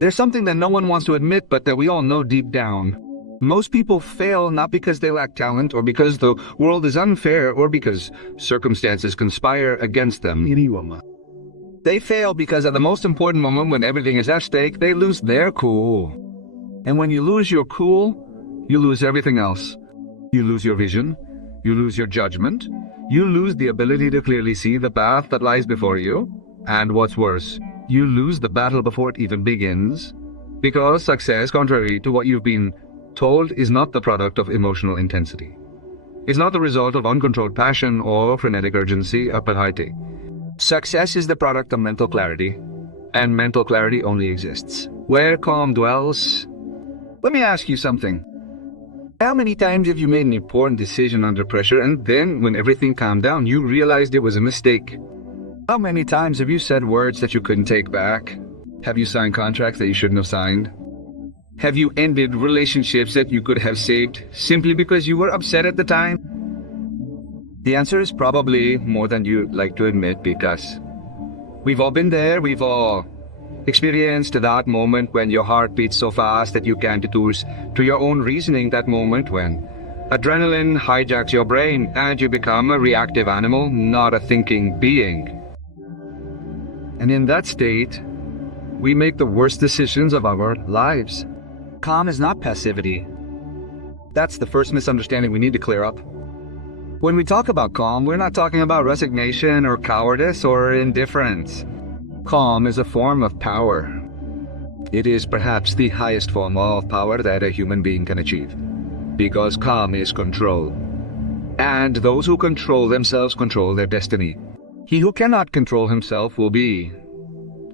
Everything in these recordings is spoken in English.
There's something that no one wants to admit, but that we all know deep down. Most people fail not because they lack talent, or because the world is unfair, or because circumstances conspire against them. They fail because at the most important moment, when everything is at stake, they lose their cool. And when you lose your cool, you lose everything else. You lose your vision, you lose your judgment, you lose the ability to clearly see the path that lies before you, and what's worse, you lose the battle before it even begins. Because success, contrary to what you've been told, is not the product of emotional intensity. It's not the result of uncontrolled passion or frenetic urgency or piety. Success is the product of mental clarity, and mental clarity only exists where calm dwells. Let me ask you something. How many times have you made an important decision under pressure, and then, when everything calmed down, you realized it was a mistake? How many times have you said words that you couldn't take back? Have you signed contracts that you shouldn't have signed? Have you ended relationships that you could have saved simply because you were upset at the time? The answer is probably more than you'd like to admit, because we've all been there. We've all experienced that moment when your heart beats so fast that you can't detour to your own reasoning, that moment when adrenaline hijacks your brain and you become a reactive animal, not a thinking being. And in that state, we make the worst decisions of our lives. Calm is not passivity. That's the first misunderstanding we need to clear up. When we talk about calm, we're not talking about resignation or cowardice or indifference. Calm is a form of power. It is perhaps the highest form of power that a human being can achieve, because calm is control. And those who control themselves control their destiny. He who cannot control himself will be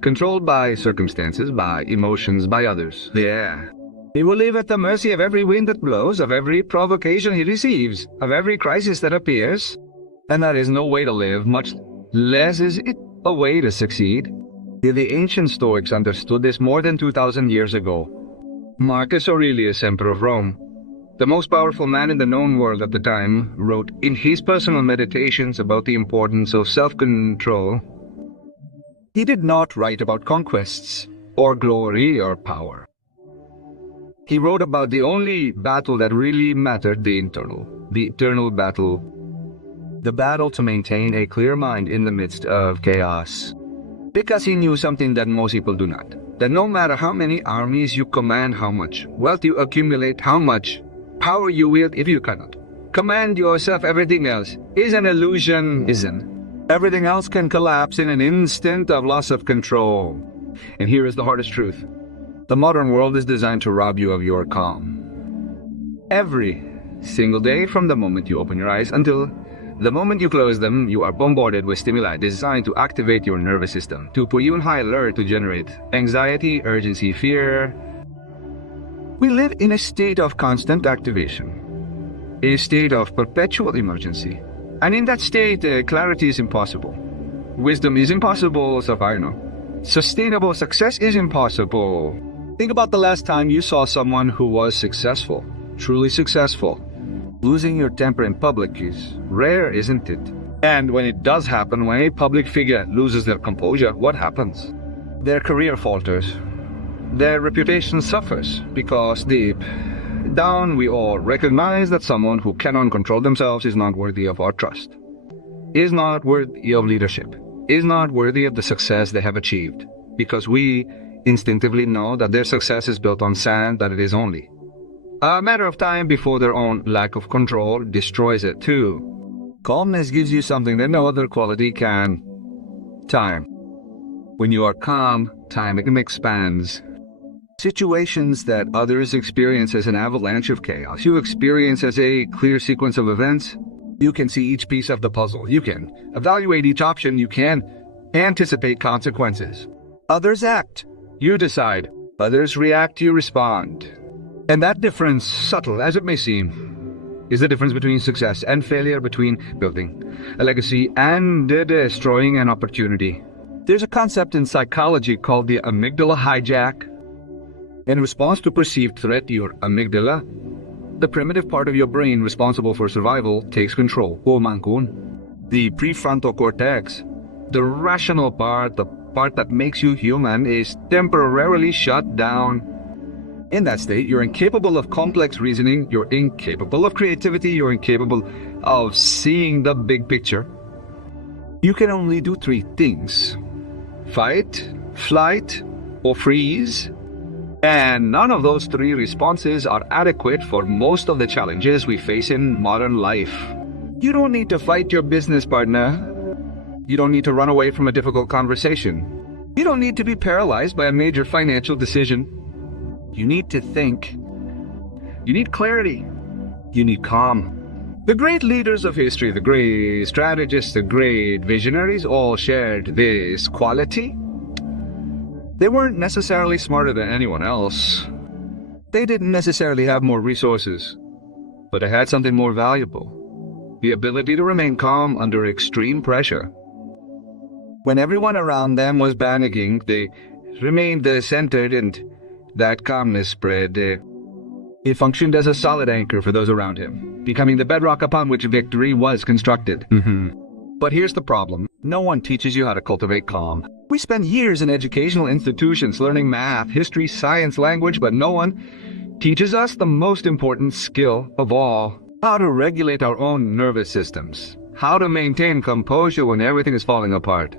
controlled by circumstances, by emotions, by others. Yeah. He will live at the mercy of every wind that blows, of every provocation he receives, of every crisis that appears. And that is no way to live, much less is it a way to succeed. The ancient Stoics understood this more than 2,000 years ago. Marcus Aurelius, Emperor of Rome, the most powerful man in the known world at the time, wrote in his personal meditations about the importance of self-control. He did not write about conquests, or glory, or power. He wrote about the only battle that really mattered, the eternal battle. The battle to maintain a clear mind in the midst of chaos. Because he knew something that most people do not. That no matter how many armies you command, how much wealth you accumulate, how much power you wield, if you cannot command yourself, everything else is an illusion. Everything else can collapse in an instant of loss of control. And here is the hardest truth. The modern world is designed to rob you of your calm. Every single day, from the moment you open your eyes until the moment you close them, you are bombarded with stimuli designed to activate your nervous system, to put you in high alert, to generate anxiety, urgency, fear. We live in a state of constant activation, a state of perpetual emergency. And in that state, clarity is impossible. Wisdom is impossible, so far I know. Sustainable success is impossible. Think about the last time you saw someone who was successful, truly successful. Losing your temper in public is rare, isn't it? And when it does happen, when a public figure loses their composure, what happens? Their career falters. Their reputation suffers, because deep down we all recognize that someone who cannot control themselves is not worthy of our trust, is not worthy of leadership, is not worthy of the success they have achieved, because we instinctively know that their success is built on sand, that it is only a matter of time before their own lack of control destroys it too. Calmness gives you something that no other quality can. Time. When you are calm, time expands. Situations that others experience as an avalanche of chaos, you experience as a clear sequence of events. You can see each piece of the puzzle. You can evaluate each option. You can anticipate consequences. Others act. You decide. Others react. You respond. And that difference, subtle as it may seem, is the difference between success and failure, between building a legacy and destroying an opportunity. There's a concept in psychology called the amygdala hijack. In response to perceived threat, your amygdala, the primitive part of your brain responsible for survival, takes control. The prefrontal cortex, the rational part, the part that makes you human, is temporarily shut down. In that state, you're incapable of complex reasoning, you're incapable of creativity, you're incapable of seeing the big picture. You can only do three things: fight, flight, or freeze. And none of those three responses are adequate for most of the challenges we face in modern life. You don't need to fight your business partner. You don't need to run away from a difficult conversation. You don't need to be paralyzed by a major financial decision. You need to think. You need clarity. You need calm. The great leaders of history, the great strategists, the great visionaries all shared this quality. They weren't necessarily smarter than anyone else. They didn't necessarily have more resources. But they had something more valuable: the ability to remain calm under extreme pressure. When everyone around them was panicking, they remained centered, and that calmness spread. It functioned as a solid anchor for those around him, becoming the bedrock upon which victory was constructed. But here's the problem. No one teaches you how to cultivate calm. We spend years in educational institutions learning math, history, science, language, but no one teaches us the most important skill of all: how to regulate our own nervous systems, how to maintain composure when everything is falling apart,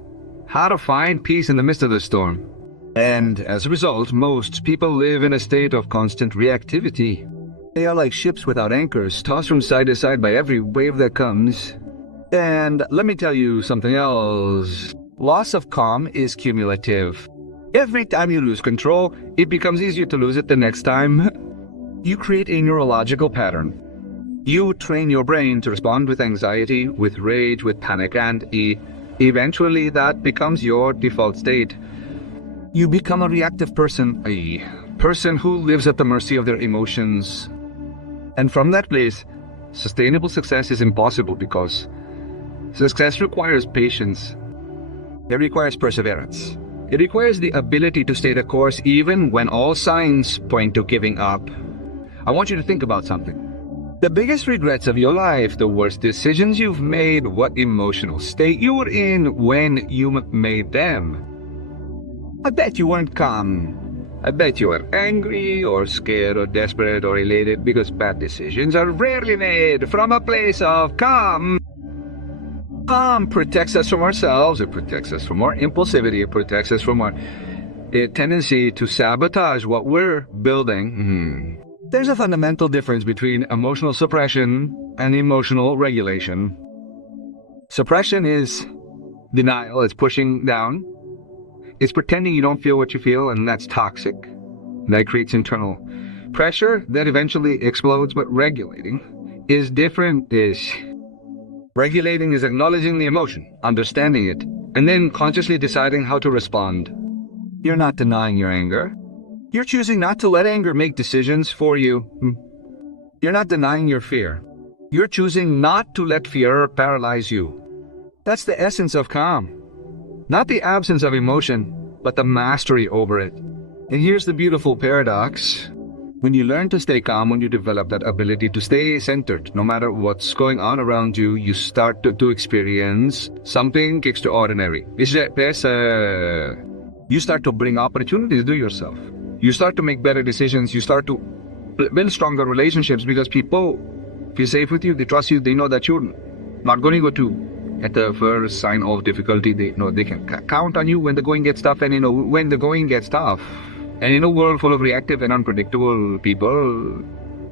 how to find peace in the midst of the storm. And as a result, most people live in a state of constant reactivity. They are like ships without anchors, tossed from side to side by every wave that comes. And let me tell you something else. Loss of calm is cumulative. Every time you lose control, it becomes easier to lose it the next time. You create a neurological pattern. You train your brain to respond with anxiety, with rage, with panic, and eventually that becomes your default state. You become a reactive person, a person who lives at the mercy of their emotions. And from that place, sustainable success is impossible, because success requires patience. It requires perseverance. It requires the ability to stay the course even when all signs point to giving up. I want you to think about something. The biggest regrets of your life, the worst decisions you've made, what emotional state you were in when you made them. I bet you weren't calm. I bet you were angry or scared or desperate or elated, because bad decisions are rarely made from a place of calm. Calm protects us from ourselves, it protects us from our impulsivity, it protects us from our tendency to sabotage what we're building. There's a fundamental difference between emotional suppression and emotional regulation. Suppression is denial, it's pushing down. It's pretending you don't feel what you feel, and that's toxic. That creates internal pressure that eventually explodes. But regulating is different. Regulating is acknowledging the emotion, understanding it, and then consciously deciding how to respond. You're not denying your anger. You're choosing not to let anger make decisions for you. You're not denying your fear. You're choosing not to let fear paralyze you. That's the essence of calm. Not the absence of emotion, but the mastery over it. And here's the beautiful paradox. When you learn to stay calm, when you develop that ability to stay centered, no matter what's going on around you, you start to experience something extraordinary. You start to bring opportunities to yourself. You start to make better decisions. You start to build stronger relationships, because people feel safe with you, they trust you, they know that you're not going to go to at the first sign of difficulty. They know they can count on you when the going gets tough. And when the going gets tough, and in a world full of reactive and unpredictable people,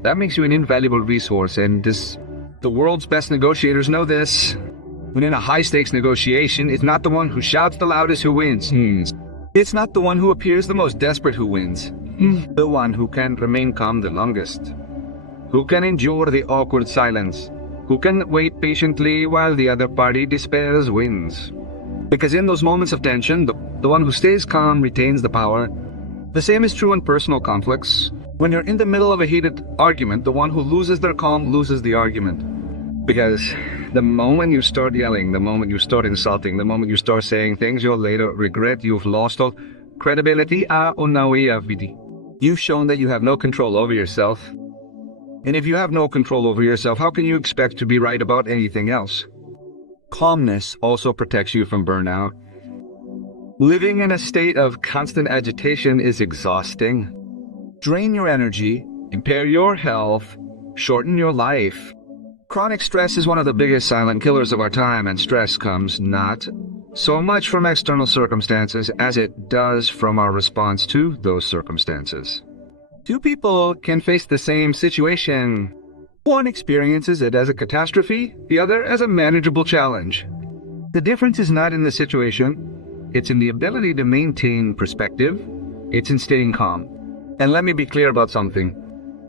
that makes you an invaluable resource. And the world's best negotiators know this. When in a high-stakes negotiation, it's not the one who shouts the loudest who wins. It's not the one who appears the most desperate who wins. The one who can remain calm the longest. Who can endure the awkward silence. Who can wait patiently while the other party despairs wins. Because in those moments of tension, the one who stays calm retains the power. The same is true in personal conflicts. When you're in the middle of a heated argument, the one who loses their calm loses the argument. Because the moment you start yelling, the moment you start insulting, the moment you start saying things you'll later regret, you've lost all credibility. You've shown that you have no control over yourself. And if you have no control over yourself, how can you expect to be right about anything else? Calmness also protects you from burnout. Living in a state of constant agitation is exhausting. Drain your energy, impair your health, shorten your life. Chronic stress is one of the biggest silent killers of our time, and stress comes not so much from external circumstances as it does from our response to those circumstances. Two people can face the same situation. One experiences it as a catastrophe, the other as a manageable challenge. The difference is not in the situation, it's in the ability to maintain perspective, it's in staying calm. And let me be clear about something.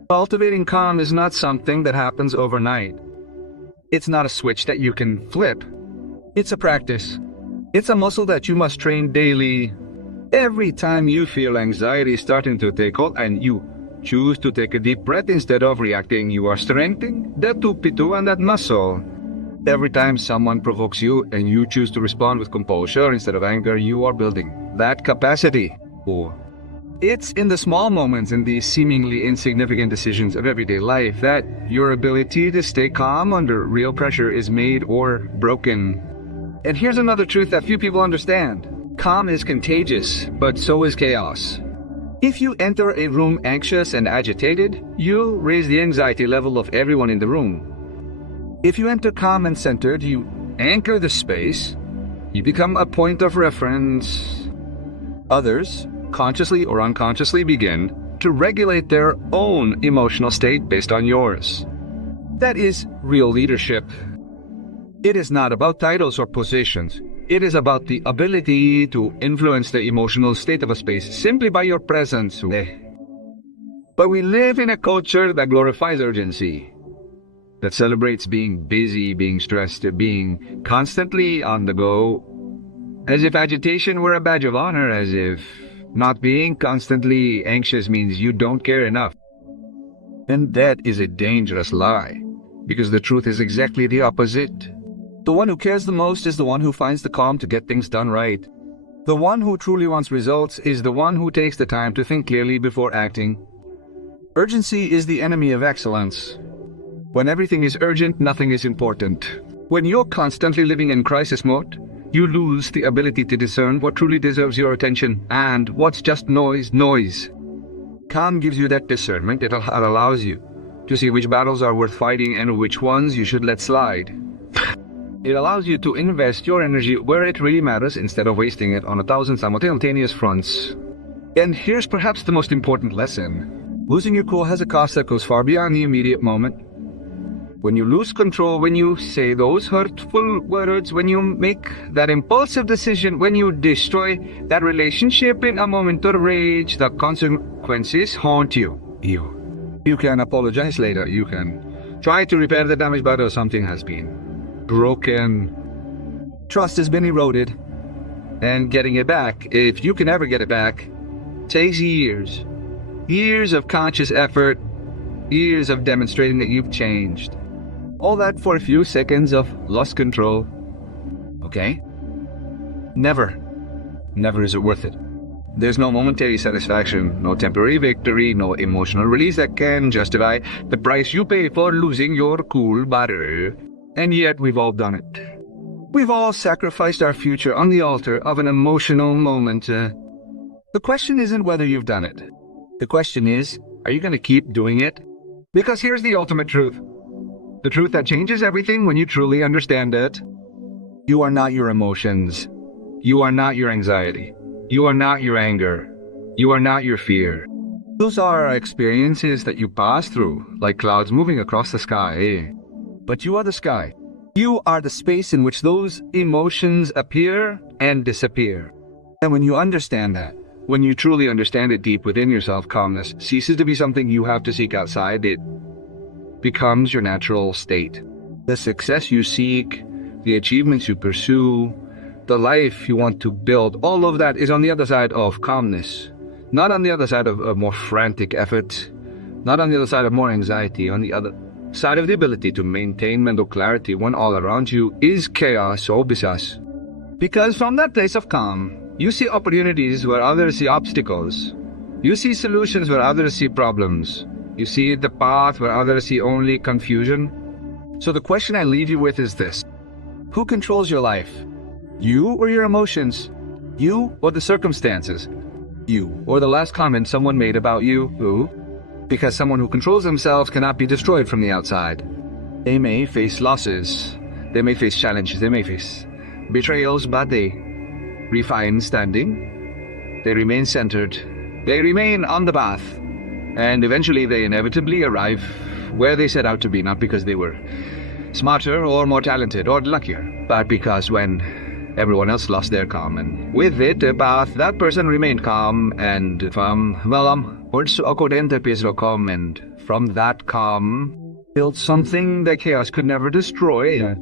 Cultivating calm is not something that happens overnight. It's not a switch that you can flip. It's a practice. It's a muscle that you must train daily. Every time you feel anxiety starting to take hold and you choose to take a deep breath instead of reacting, you are strengthening that tupitu and that muscle. Every time someone provokes you and you choose to respond with composure instead of anger, you are building that capacity. It's in the small moments and these seemingly insignificant decisions of everyday life that your ability to stay calm under real pressure is made or broken. And here's another truth that few people understand. Calm is contagious, but so is chaos. If you enter a room anxious and agitated, you'll raise the anxiety level of everyone in the room. If you enter calm and centered, you anchor the space, you become a point of reference. Others, consciously or unconsciously, begin to regulate their own emotional state based on yours. That is real leadership. It is not about titles or positions. It is about the ability to influence the emotional state of a space simply by your presence. But we live in a culture that glorifies urgency, that celebrates being busy, being stressed, being constantly on the go, as if agitation were a badge of honor, as if not being constantly anxious means you don't care enough. And that is a dangerous lie, because the truth is exactly the opposite. The one who cares the most is the one who finds the calm to get things done right. The one who truly wants results is the one who takes the time to think clearly before acting. Urgency is the enemy of excellence. When everything is urgent, nothing is important. When you're constantly living in crisis mode, you lose the ability to discern what truly deserves your attention and what's just noise. Calm gives you that discernment. It allows you to see which battles are worth fighting and which ones you should let slide. It allows you to invest your energy where it really matters instead of wasting it on 1,000 simultaneous fronts. And here's perhaps the most important lesson. Losing your cool has a cost that goes far beyond the immediate moment. When you lose control, when you say those hurtful words, when you make that impulsive decision, when you destroy that relationship in a moment of rage, the consequences haunt you. You can apologize later. You can try to repair the damage, but something has been broken. Trust has been eroded. And getting it back, if you can ever get it back, takes years. Years of conscious effort, years of demonstrating that you've changed. All that for a few seconds of lost control. Okay? Never is it worth it. There's no momentary satisfaction, no temporary victory, no emotional release that can justify the price you pay for losing your cool butter. And yet we've all done it. We've all sacrificed our future on the altar of an emotional moment. The question isn't whether you've done it. The question is, are you going to keep doing it? Because here's the ultimate truth. The truth that changes everything when you truly understand it. You are not your emotions. You are not your anxiety. You are not your anger. You are not your fear. Those are experiences that you pass through, like clouds moving across the sky. But you are the sky. You are the space in which those emotions appear and disappear. And when you understand that, when you truly understand it deep within yourself, calmness ceases to be something you have to seek outside. It becomes your natural state. The success you seek, the achievements you pursue, the life you want to build, all of that is on the other side of calmness. Not on the other side of more frantic effort, not on the other side of more anxiety, on the other side of the ability to maintain mental clarity when all around you is chaos or business. Because from that place of calm, you see opportunities where others see obstacles. You see solutions where others see problems. You see the path where others see only confusion. So the question I leave you with is this. Who controls your life? You or your emotions? You or the circumstances? You or the last comment someone made about you? Who? Because someone who controls themselves cannot be destroyed from the outside. They may face losses. They may face challenges. They may face betrayals, but they refine standing. They remain centered. They remain on the path. And eventually they inevitably arrive where they set out to be, not because they were smarter or more talented or luckier, but because when everyone else lost their calm, and with it, the path, that person remained calm and firm. Words ako din calm, and from that calm built something that chaos could never destroy.